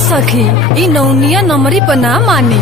सखी इ नौनिया नंबरी पर ना मानी।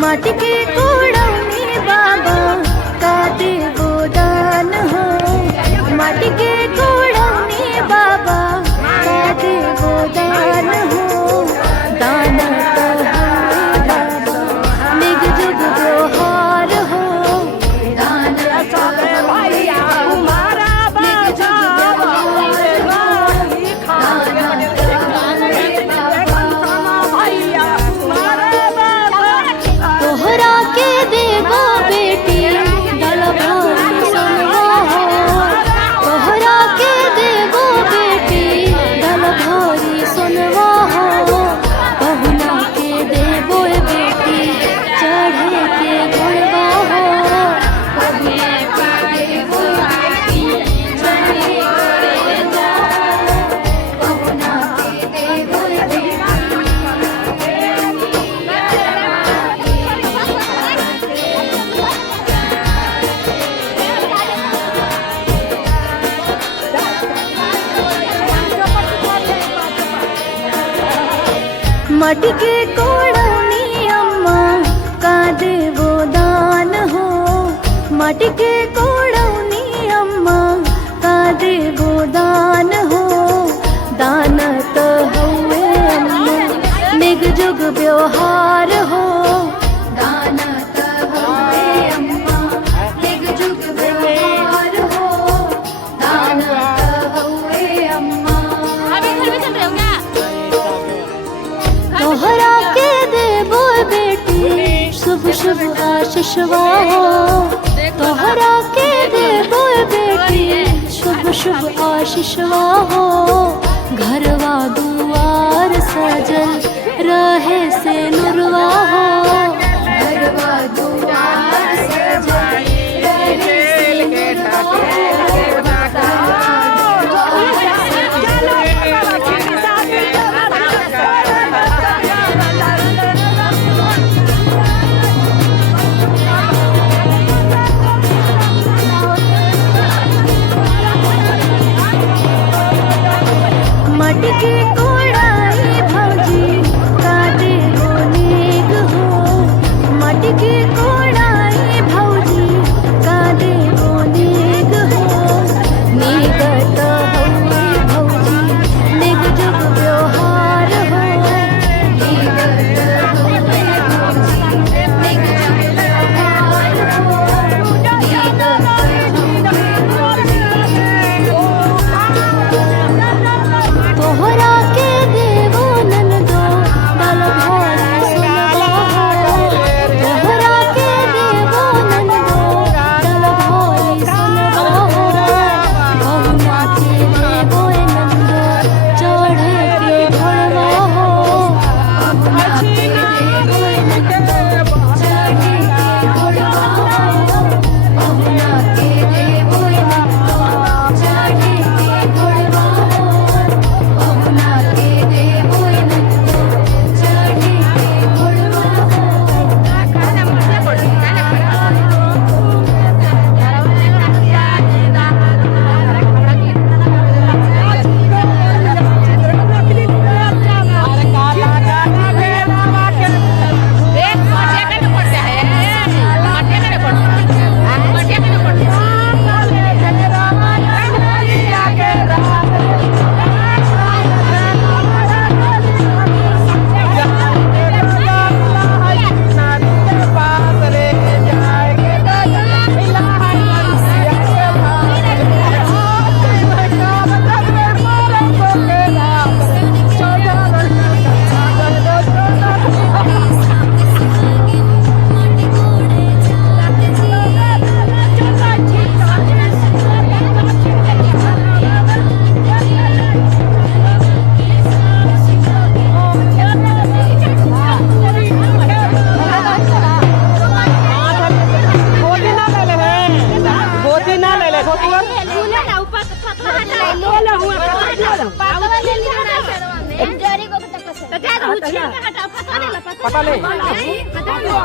माटी के कोड़ौनी बाबा का देवो दान हो, माटी के कोड़ौनी बाबा का देवो दान हो। दान निग जुग जोहार हो, दान तोहरा के देवो बेटी दल भारी सुनवा हो, तोहरा के देवो बेटी दल भारी सुनवा हो। बहुना के देवो बेटी चढ़े के गुणवा हो, बहुना के देवो बेटी चढ़े के गुणवा हो, बहुना के देवो बेटी माटी के कोड़ौनी मटके कोड़ौनी अम्मा का देवो दान हो, दान तो हुए अम्मा निग जुग व्यवहार हो, दान तो हुए अम्मा निग जुग व्यवहार हो, दान तो हुए अम्मा। तोहरा के देवो बेटी शुभ शुभ आशीषवा हो, तोहरा के देवो बेटी शुभ शुभ आशीषवा हो, घरवा दुआर सजल रहे से नुरवा हो, घरवा दुआर सजल रहे से नुरवा हो। मटके कोड़ाई भौजी का देवो नेग हो, मटके कोड़ाई भौजी का देवो नेग हो, नेग तो हुए भौजी नेग जुग व्यवहार हो, नेग तो हुए भौजी नेग जुग व्यवहार हो, नेग तो तोहरा के देवो ननदो दल भारी सुनवा हो, तोहरा के देवो ननदो दल भारी सुनवा हो, बहुना के देवो ननदो चढ़े के घोड़वा हो, बहुना के देवो ननदो चढ़े के घोड़वा हो, बहुना के देवो ननदो चढ़े के घोड़वा हो, बहुना के देवो ननदो चढ़े के घोड़वा हो। पता नहीं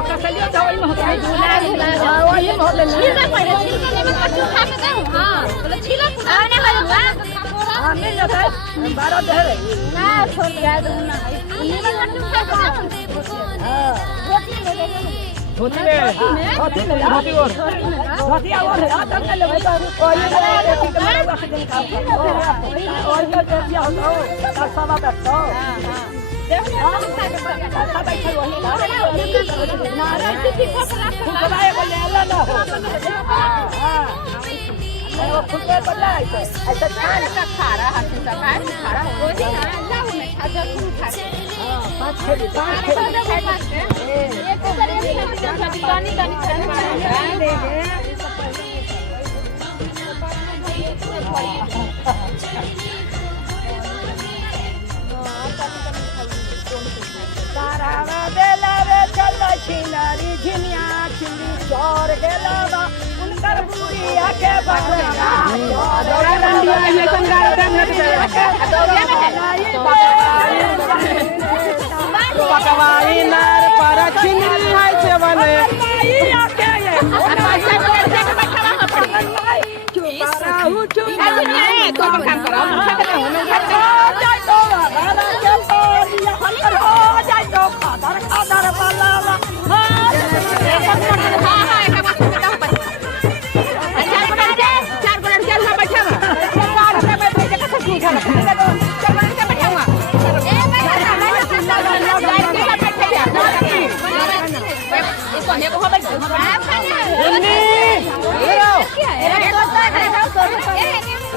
पकवाई नार पर छिनी है से बने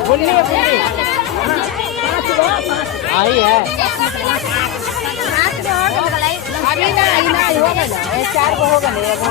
बुल्ली आई है अभी ना हो गए 4 को हो गए एगो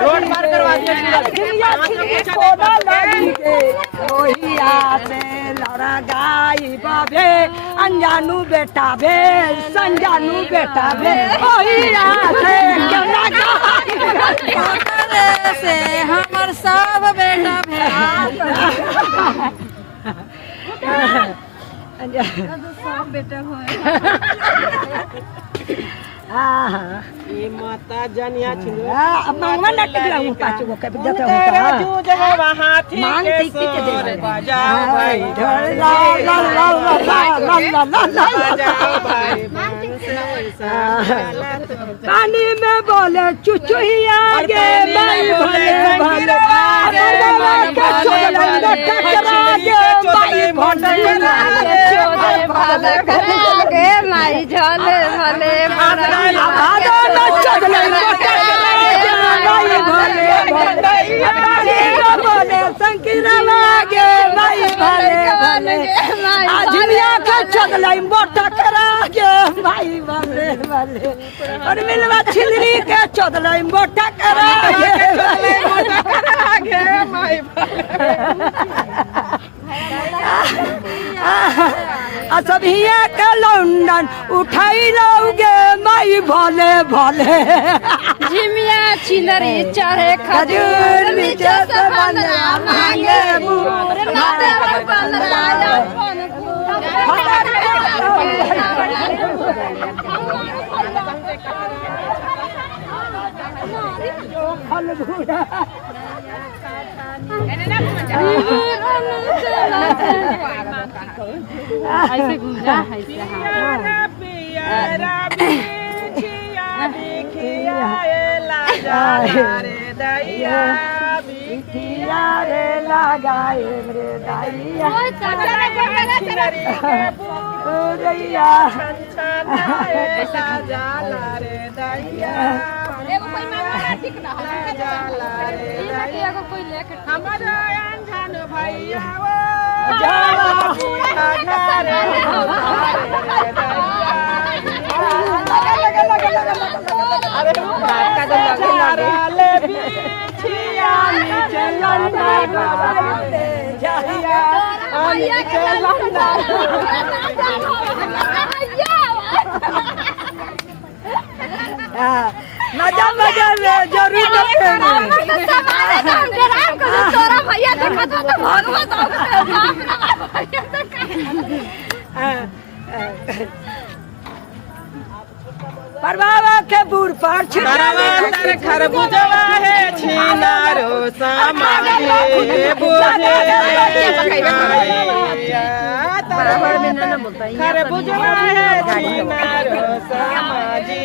रोड पार करवा दिया अनजानू बेटा भे संजानू बेटा भे से हमर सब बेटा सब बेटा ये माता जनिया मंगवा न टिकला हूं पाँच गो के जते होता जूझ है वहां थी मांग के टिक टिक दे बजाओ भाई ला ला ला ला ला ला ला बजाओ भाई पानी में बोले चुचुहिया गे भाई भले भले अरे के छोड़े टकरा गे भाई भले छोड़े भले करा गे माई झले भले आधा न चले टकरा गे भाई भले भले बोले संकीरवा गे भाई भले भले आजिया के चले मोटा करा गे भाई भले भले और मिलवा छिलरी के चले मोटा करा गे मोटा करा गे माई असभिया के लंदन उठाई लोगे माई भले भले झिमिया छिलरी चढ़े खजूर नीचे से बंदरा मांगे बूर नाते पर बंदरा अपन ऐसे घूमना ऐसे हाथिया रे लगाए रे दैया पूजैया जाला रे दैया हमारा अनजान भैया वो मजा मजा में जरूर परवावा के बूढ़ पर खरबूजवा है छिनारो समागे बुझे खरबूजवा है छिनारो समाजी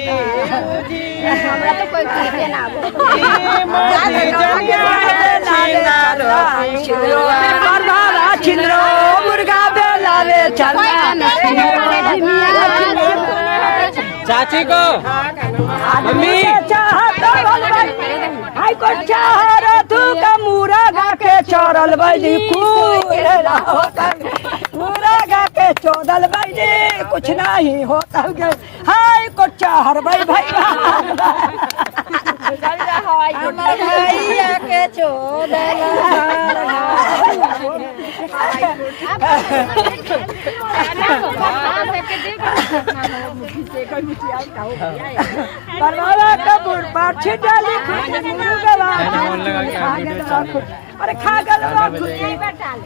हमरा तो कोई खरीदे ना परवावा छिंद्रो मुर्गा बेलावे चलना चाची को मम्मी हाय को चाहर तू का मुर्गा के चोरल बैली मुर्गा के चोदल बैली कुछ नहीं होता हाय को चाहर भाई भैया के चोदल परवाला का बुढ़ छिटाली अरे खा गलवा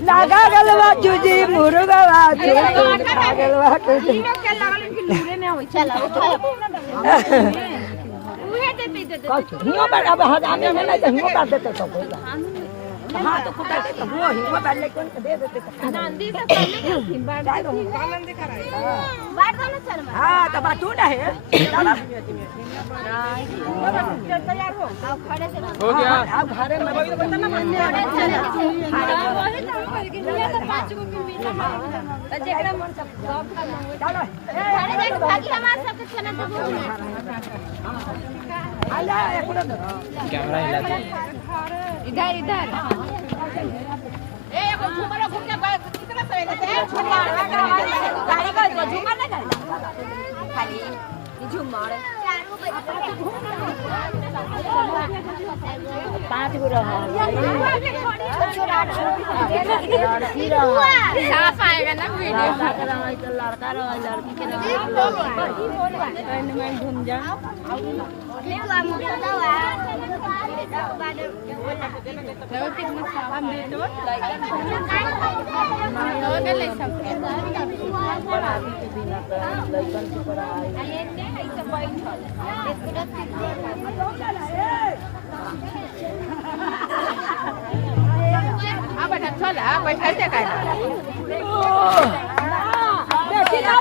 लगा गलवा जुजी मुर्गवा खा गलवा हिंगो बैठ अब हजामे में नहीं तो हिंगो बैठ देते तो कोई हाँ तो कुत्ता दे तो वो हिंगो बैठ ले कौन दे देते तो नंदी से नंदी कराई बैठ दो ना चल हाँ तो बात तू ना है चलो तैयार हो खड़े से हो गया अब घरे में वही बता ना वही तो करके लिया तो 5 गो मिला तो जेकरा मन सब का मांगे चलो खड़े जाके भागी हमार सब के छना तो आला एक मिनट कैमरा हिला दे इधर इधर ए एगो झूमर घूम के कितना सवे देते हैं गाड़ी का झूमर ना खाली झूमर 5 गो रहा साफ आएगा ना वीडियो लड़का रहा लड़की के नाम घूम जा बैठा बेटी ना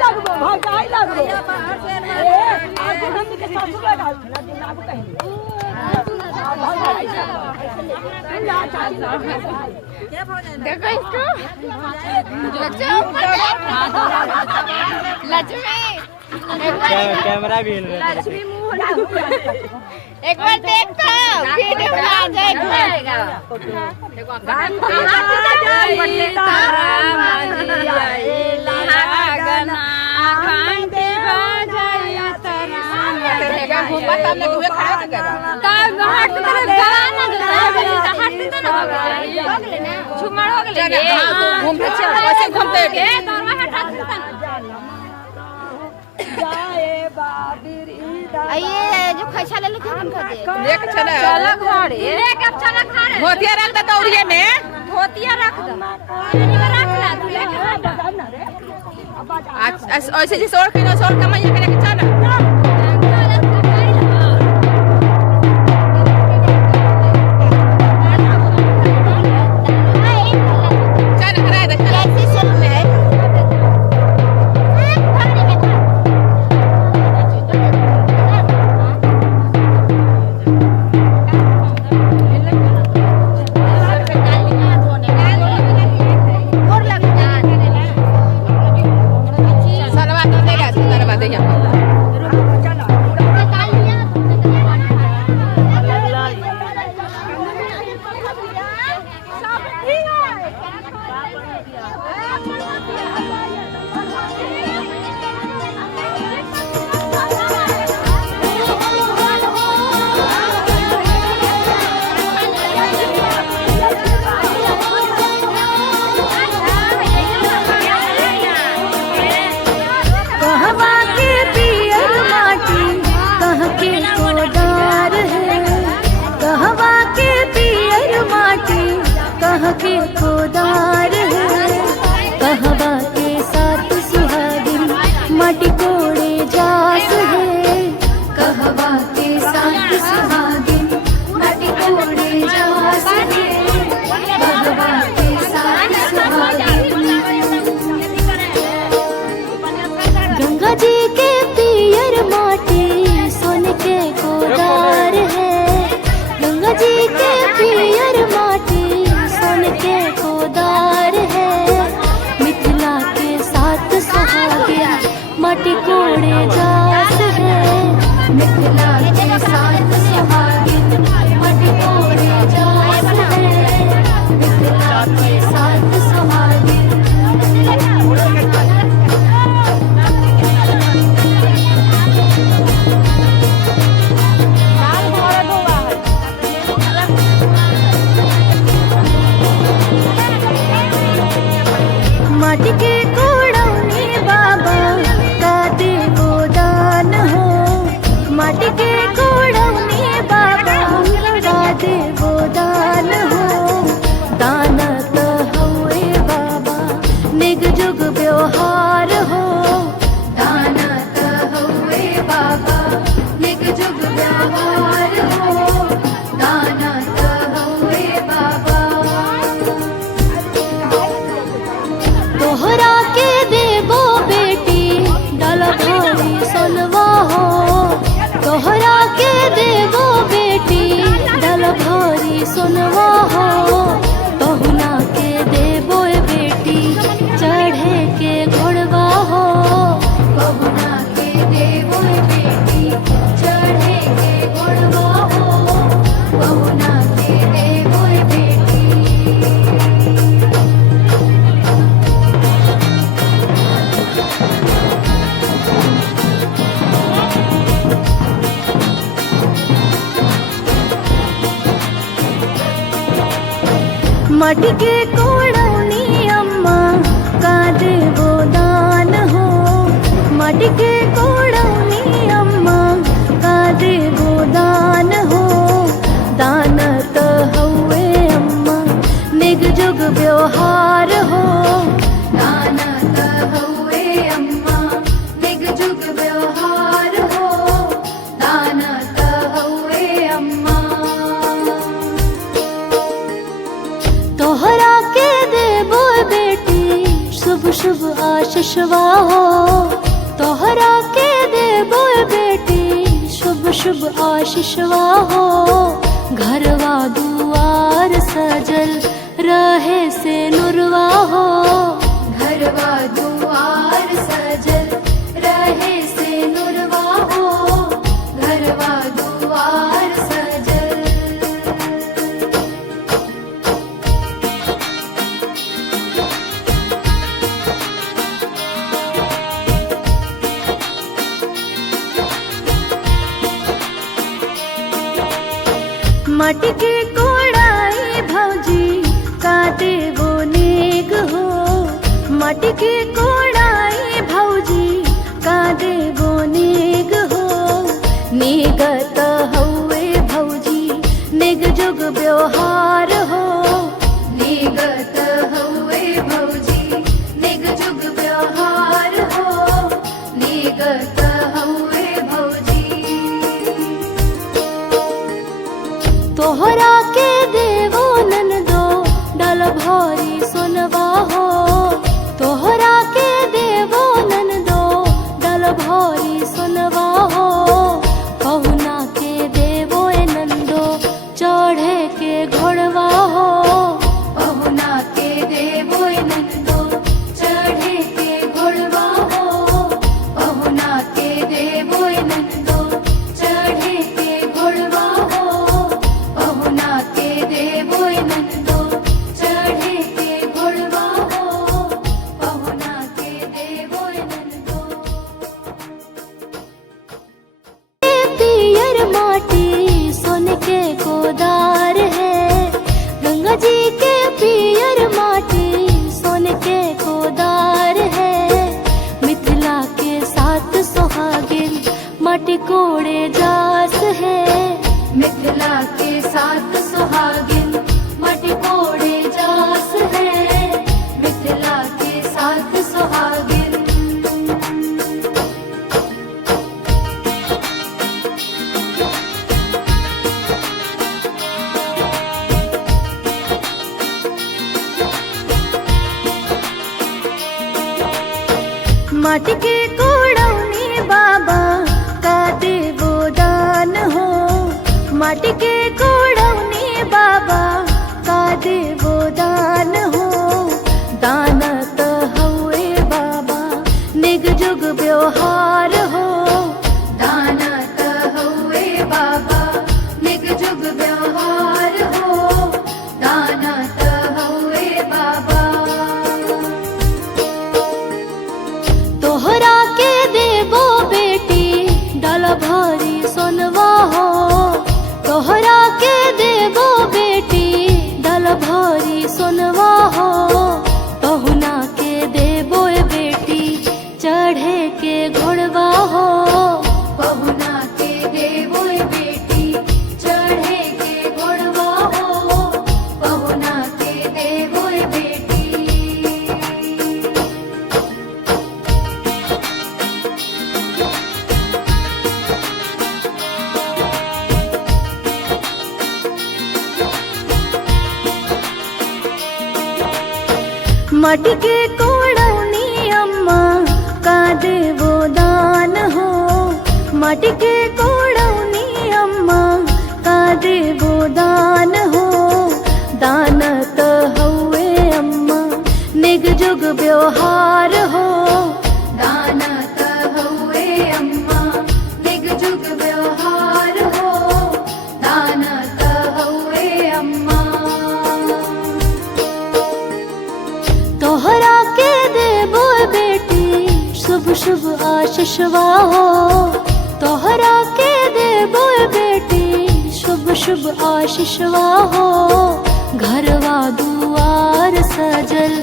लगबो भागाई लगबो ए आज हम के ससुर लगा ना दिन अब कहीं देखो इसको लक्ष्मी कैमरा भी हिल रहा है लक्ष्मी मुंह एक बार देखो वीडियो में आ जाएगा जो खैसा ले लेके हम खा दे देख चला चला घरे लेके अब चला खा रहे धोतिया रख दे तौरिये में धोतिया रख दो रख ला तू लेके ऐसे जी सोर के मैया के लेके चला मटके कोड़ौनी अम्मा का देवो दान हो, मटके कोड़ौनी अम्मा का देवो दान हो। दान त हउए अम्मा निग जुग व्यवहार हो, दान त हउए अम्मा निग जुग व्यवहार हो, दान त हउए अम्मा। तोहरा के देवो बेटी शुभ शुभ आशीषवा हो, तोहरा के देवो बेटी शुभ शुभ आशीषवा हो। घरवा दुआर सजल रहे से नुरवा हो, घरवा दुआर सजल रहे से नुरवा हो, घरवा दुआर सजल। मटके कोड़ाई भौजी का देवो नेग हो, मटके कोड़ाई भौजी का देवो नेग हो। नेगत हउए भौजी निग जुग व्यवहार हो, नेगत हउए भौजी निग जुग व्यवहार हो, नेगत हउए भौजी। तोहरा के देवो ननदो डाल भारी सोनवा हो, तोहरा के देवो ननदो डाल भारी सोनवा हो। पहुना के देवो नंदो चढ़े के घोड़वा हो, पहुना के देवो नंदो चढ़े के घोड़वा हो, पहुना के देवो नंदो चढ़े के घोड़वा हो, पहुना के देवो नंदो चढ़े के घोड़वा हो, पहुना के देवो नंदो। पियर माटी सोन के गोदार है, गंगा जी के पियर माटी सोन के गोदार है। मिथिला के साथ सुहागिन माटी कोड़े जास है, मिथिला के साथ सुहागिन माटी कोड़े जास है, मिथिला के साथ सुहागिन। मटके कोड़ौनी बाबा का देवो दान हो, मटके कोड़ौनी बाबा का देवो दान हो। दान त हउए बाबा निग जुग व्यवहार हो, दान त हउए बाबा निग जुग व्यवहार हो, दान त हउए बाबा। तोहरा के देवो बेटी डाल भारी सोनवा हो, तोहरा के देवो बेटी डाल भारी सोनवा हो। पहुना के देवो बेटी चढ़े के घोड़वा हो, पहुना के देवो बेटी चढ़े के घोड़वा हो, पहुना के देवो बेटी। मटके कोड़ौनी अम्मा का देवो दान हो, मटके कोड़ौनी अम्मा का देवो दान हो। दान त हउए अम्मा निग जुग व्यवहार हो, दान त हउए अम्मा निग जुग व्यवहार हो, दान त हउए अम्मा। तोहरा के देवो बेटी शुभ शुभ आशीषवा हो, तोहरा के देवो बेटी शुभ शुभ आशीषवा हो। घरवा दुआर सजल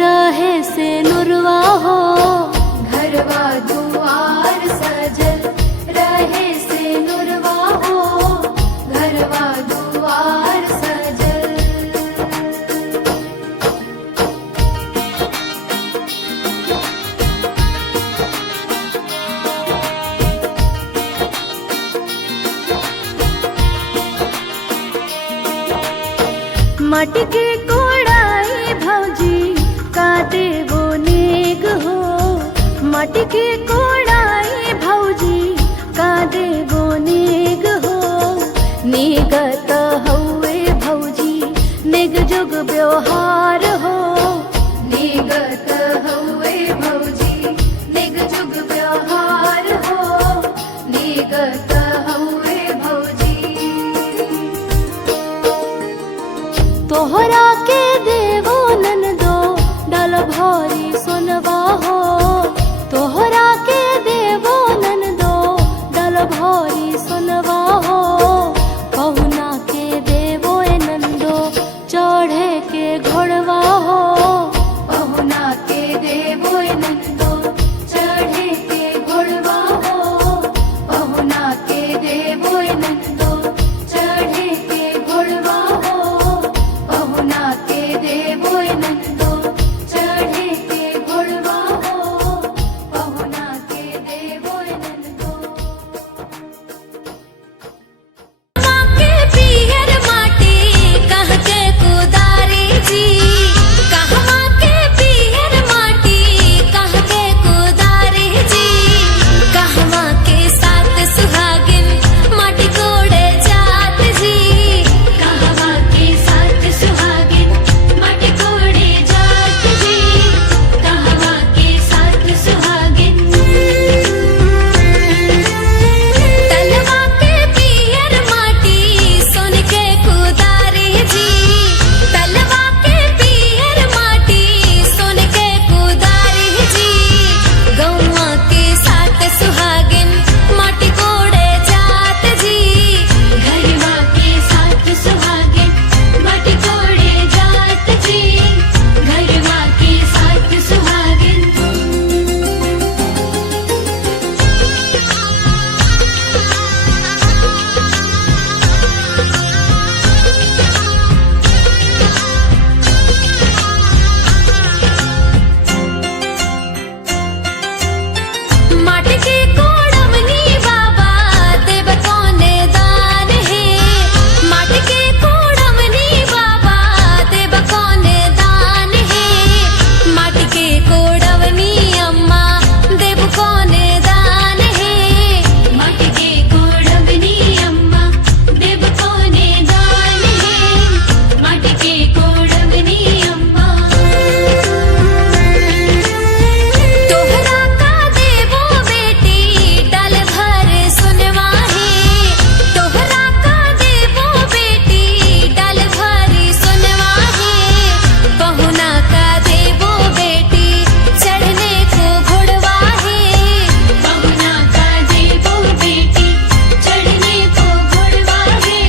रहे से नुरवा हो। घरवा दुआर सजल रहे से नुरवा हो। घरवा दुआर सजल। माटी के कोड़ाई भौजी का देवो नेग हो। माटी के कोड़ाई भौजी का देवो नेग हो। नेगत हौवे भौजी नेग जुग व्यवहार हो। नेगत हौवे भौजी नेग जुग व्यवहार हो। नेगत हौवे भौजी। तोहरा के देवो ननदो डाल भारी सोनवा हो। तोहरा के देवो ननदो डाल भारी सोनवा हो। पहुना के देवो नंदो चढ़े के घोड़वा हो। पहुना के देवो नंदो चढ़े के घोड़वा हो। पहुना के देवो नंदो चढ़े के घोड़वा हो। पहुना के देवो नंदो चढ़े के घोड़वा हो। पहुना के देवो नंदो। के पियर माटी कह के कुदारी जी। कहवा के पियर माटी कह के कुदारी जी। कहवा के साथ सुहागिन माटी कोड़े जात जी। कहवा के साथ सुहागिन माटी कोड़े जात जी। कहवा के साथ सुहागिन। तलवा के पियर माटी सोन के कुदारी जी। तलवा के पियर माटी सोन के कुदारी जी। गौवा के साथ सुहागिन माटी कोड़े जात जी। घरवा के साथ सुहागिन माटी कोड़े जात जी। घरवा के साथ सुहागिन। माटी के कोड़वनी बाबा देव कोने दान है। माटी के कोड़वनी बाबा देव कोने दान है। माटी के कोड़वनी अम्मा देव कोने दान है। माटी के कोड़वनी अम्मा देव कोने दान है। माटी के कोड़वनी अम्मा। तोहरा का देवो बेटी डाल भर सुनवा है। तोहरा का देवो बेटी डाल भर सुनवा है। पहुना का देवो बेटी चढ़ने को घोड़वा है। पहुना का देवो बेटी चढ़ने को घोड़वा है।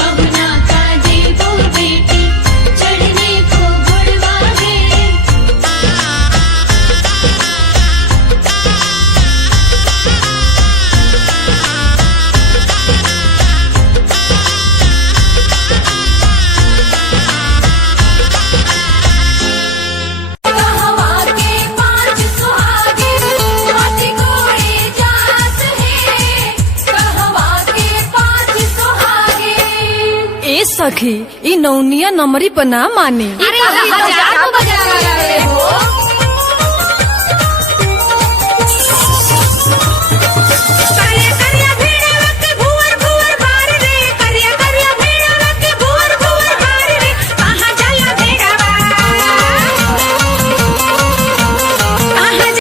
पहुना का देवो बेटी चढ़ने को घोड़वा है। कहवा के पांच सुहागिन माटी कोड़े जात है। कहवा के पांच सुहागिन। ए सखी ई नौनिया नमरी पर ना मानी। अरे हजार को बजा